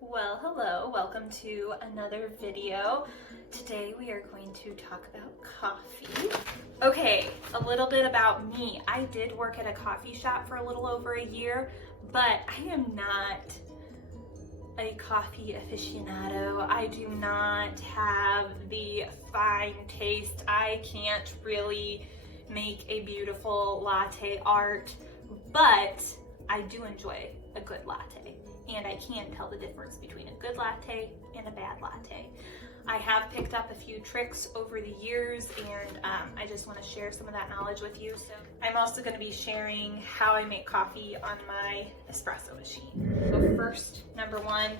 Well, hello, welcome to another video. Today we are going to talk about coffee. Okay, a little bit about me. I did work at a coffee shop for a little over a year, but I am not a coffee aficionado. I do not have the fine taste. I can't really make a beautiful latte art, but I do enjoy a good latte. And I can tell the difference between a good latte and a bad latte. I have picked up a few tricks over the years, and I just want to share some of that knowledge with you. So I'm also going to be sharing how I make coffee on my espresso machine. So first, number one,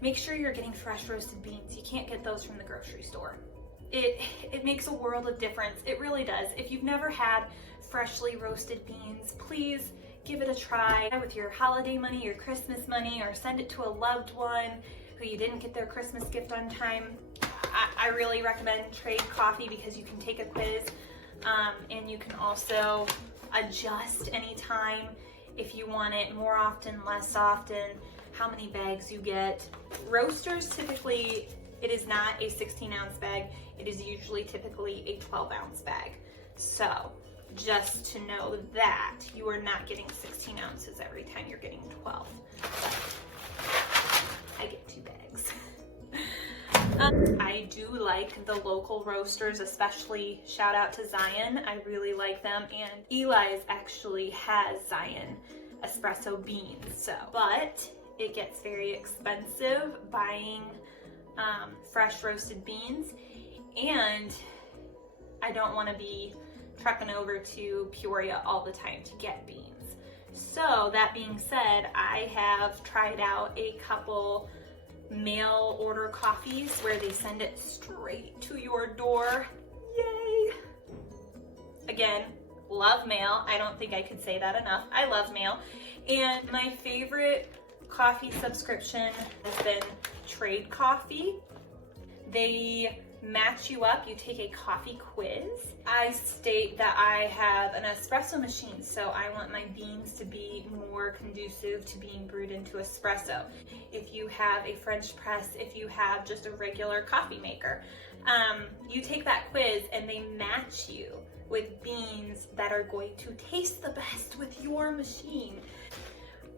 make sure you're getting fresh roasted beans. You can't get those from the grocery store. It makes a world of difference. It really does. If you've never had freshly roasted beans, please give it a try with your holiday money, your Christmas money, or send it to a loved one who you didn't get their Christmas gift on time. I really recommend Trade Coffee because you can take a quiz and you can also adjust anytime if you want it more often, less often, how many bags you get. Roasters, typically, it is not a 16-ounce bag. It is usually typically a 12-ounce bag. So just to know that you are not getting 16 ounces every time, you're getting 12. I get 2 bags. I do like the local roasters, especially shout out to Zion. I really like them, and Eli's actually has Zion espresso beans. But it gets very expensive buying fresh roasted beans, and I don't want to be trucking over to Peoria all the time to get beans. So that being said, I have tried out a couple mail order coffees where they send it straight to your door. Yay! Again, love mail. I don't think I could say that enough. I love mail. And my favorite coffee subscription has been Trade Coffee. They match you up. You take a coffee quiz. I state that I have an espresso machine, so I want my beans to be more conducive to being brewed into espresso. If you have a French press, if you have just a regular coffee maker, you take that quiz and they match you with beans that are going to taste the best with your machine.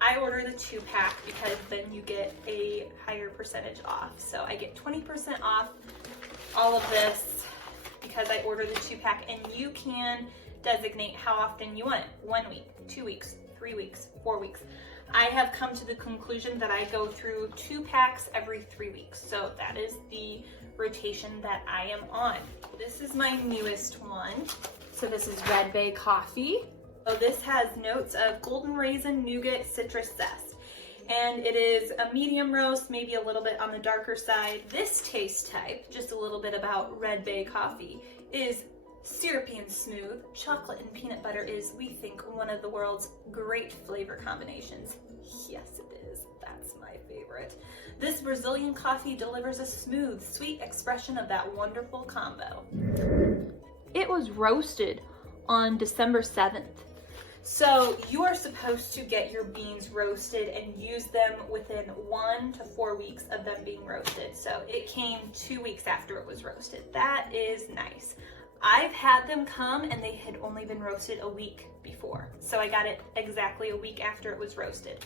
I order the 2-pack because then you get a higher percentage off. So I get 20% off all of this because I order the 2-pack, and you can designate how often you want it. 1 week, 2 weeks, 3 weeks, 4 weeks. I have come to the conclusion that I go through 2 packs every 3 weeks. So that is the rotation that I am on. This is my newest one. So this is Red Bay Coffee. So this has notes of golden raisin, nougat, citrus zest. And it is a medium roast, maybe a little bit on the darker side. This taste type, just a little bit about Red Bay Coffee, is syrupy and smooth. Chocolate and peanut butter is, we think, one of the world's great flavor combinations. Yes, it is. That's my favorite. This Brazilian coffee delivers a smooth, sweet expression of that wonderful combo. It was roasted on December 7th. So you are supposed to get your beans roasted and use them within 1 to 4 weeks of them being roasted. So it came 2 weeks after it was roasted. That is nice. I've had them come and they had only been roasted a week before. So I got it exactly a week after it was roasted.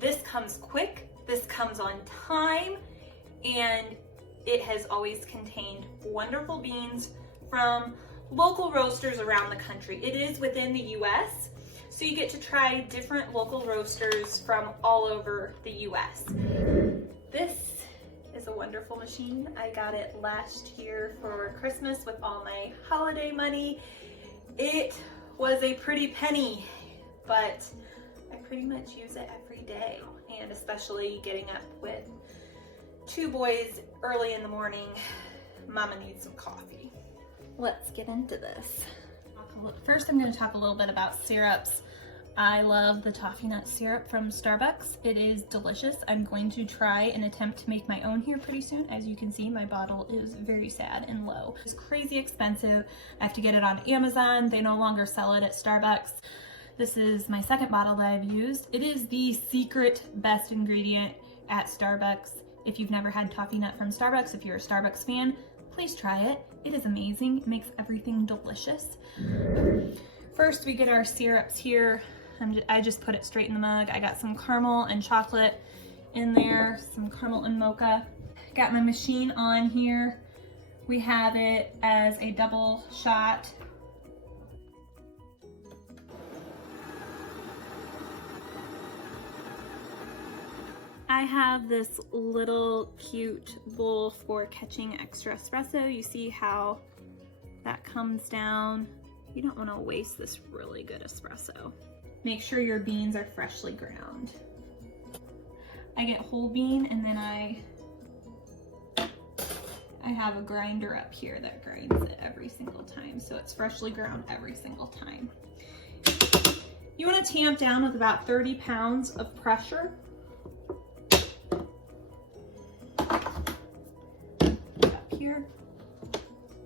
This comes quick, this comes on time, and it has always contained wonderful beans from local roasters around the country. It is within the US, so you get to try different local roasters from all over the US. This is a wonderful machine. I got it last year for Christmas with all my holiday money. It was a pretty penny, but I pretty much use it every day, and especially getting up with 2 boys early in the morning, Mama needs some coffee. Let's get into this. First, I'm going to talk a little bit about syrups. I love the toffee nut syrup from Starbucks. It is delicious. I'm going to try and attempt to make my own here pretty soon. As you can see, my bottle is very sad and low. It's crazy expensive. I have to get it on Amazon. They no longer sell it at Starbucks. This is my second bottle that I've used. It is the secret best ingredient at Starbucks. If you've never had toffee nut from Starbucks, if you're a Starbucks fan, please try it. It is amazing. It makes everything delicious. First, we get our syrups here. I just put it straight in the mug. I got some caramel and chocolate in there, some caramel and mocha. Got my machine on here. We have it as a double shot. I have this little cute bowl for catching extra espresso. You see how that comes down. You don't want to waste this really good espresso. Make sure your beans are freshly ground. I get whole bean, and then I have a grinder up here that grinds it every single time, so it's freshly ground every single time. You want to tamp down with about 30 pounds of pressure. Up here.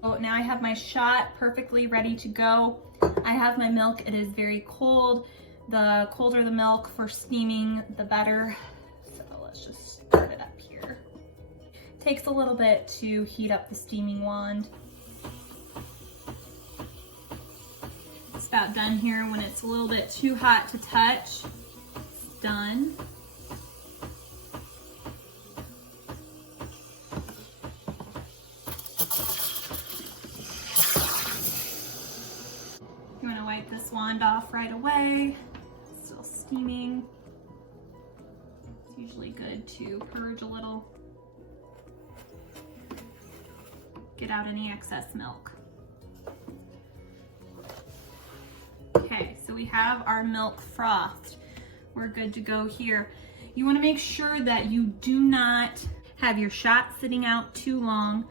So now I have my shot perfectly ready to go. I have my milk. It is very cold. The colder the milk for steaming, the better. So let's just start it up here. Takes a little bit to heat up the steaming wand. It's about done here. When it's a little bit too hot to touch, it's done. You want to wipe this wand off right away. It's still steaming. It's usually good to purge a little. Get out any excess milk. Okay, so we have our milk frothed. We're good to go here. You want to make sure that you do not have your shot sitting out too long,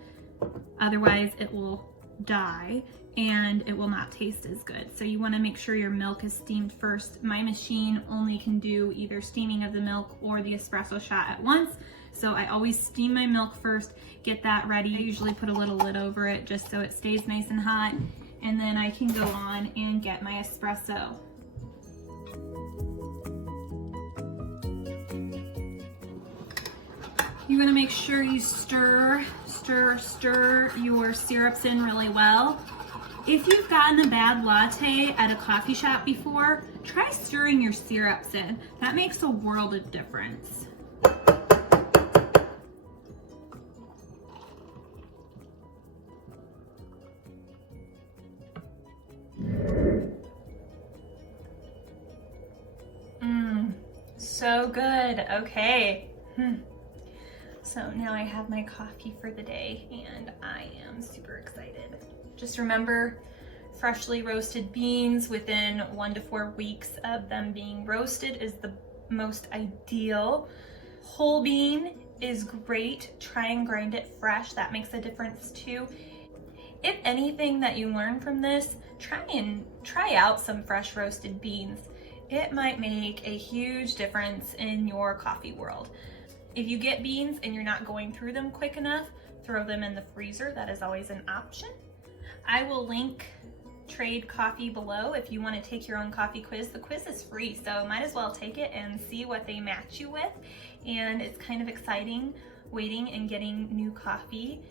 otherwise it will die and it will not taste as good. So you want to make sure your milk is steamed first. My machine only can do either steaming of the milk or the espresso shot at once. So I always steam my milk first, get that ready. I usually put a little lid over it just so it stays nice and hot. And then I can go on and get my espresso. You want to make sure you stir your syrups in really well. If you've gotten a bad latte at a coffee shop before, try stirring your syrups in. That makes a world of difference. So good. Okay. So now I have my coffee for the day and I am super excited. Just remember, freshly roasted beans within 1 to 4 weeks of them being roasted is the most ideal. Whole bean is great. Try and grind it fresh. That makes a difference too. If anything that you learn from this, try out some fresh roasted beans. It might make a huge difference in your coffee world. If you get beans and you're not going through them quick enough, throw them in the freezer. That is always an option. I will link Trade Coffee below if you want to take your own coffee quiz. The quiz is free, so might as well take it and see what they match you with. And it's kind of exciting waiting and getting new coffee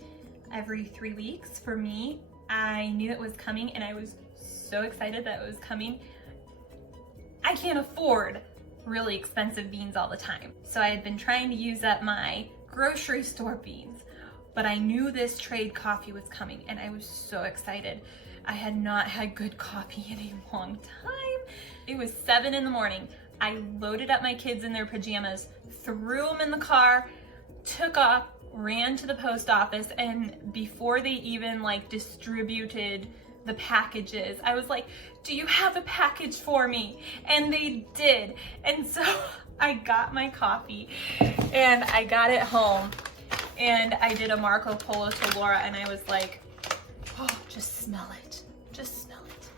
every 3 weeks. For me, I knew it was coming and I was so excited that it was coming. I can't afford really expensive beans all the time. So I had been trying to use up my grocery store beans, but I knew this Trade Coffee was coming and I was so excited. I had not had good coffee in a long time. It was 7 in the morning. I loaded up my kids in their pajamas, threw them in the car, took off, ran to the post office, and before they even distributed the packages, I was like, do you have a package for me? And they did. And so I got my coffee and I got it home and I did a Marco Polo to Laura and I was like, oh, just smell it. Just smell it.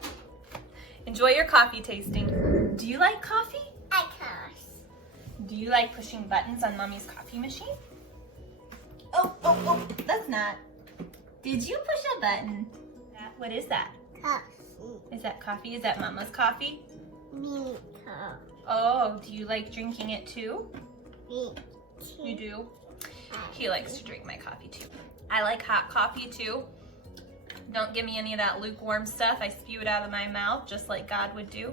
Enjoy your coffee tasting. Do you like coffee? Of course. Do you like pushing buttons on Mommy's coffee machine? Oh, that's not. Did you push a button? What is that? Coffee. Is that coffee? Is that Mama's coffee? Me. Oh, do you like drinking it too? Me. You do? He likes to drink my coffee too. I like hot coffee too. Don't give me any of that lukewarm stuff. I spew it out of my mouth just like God would do.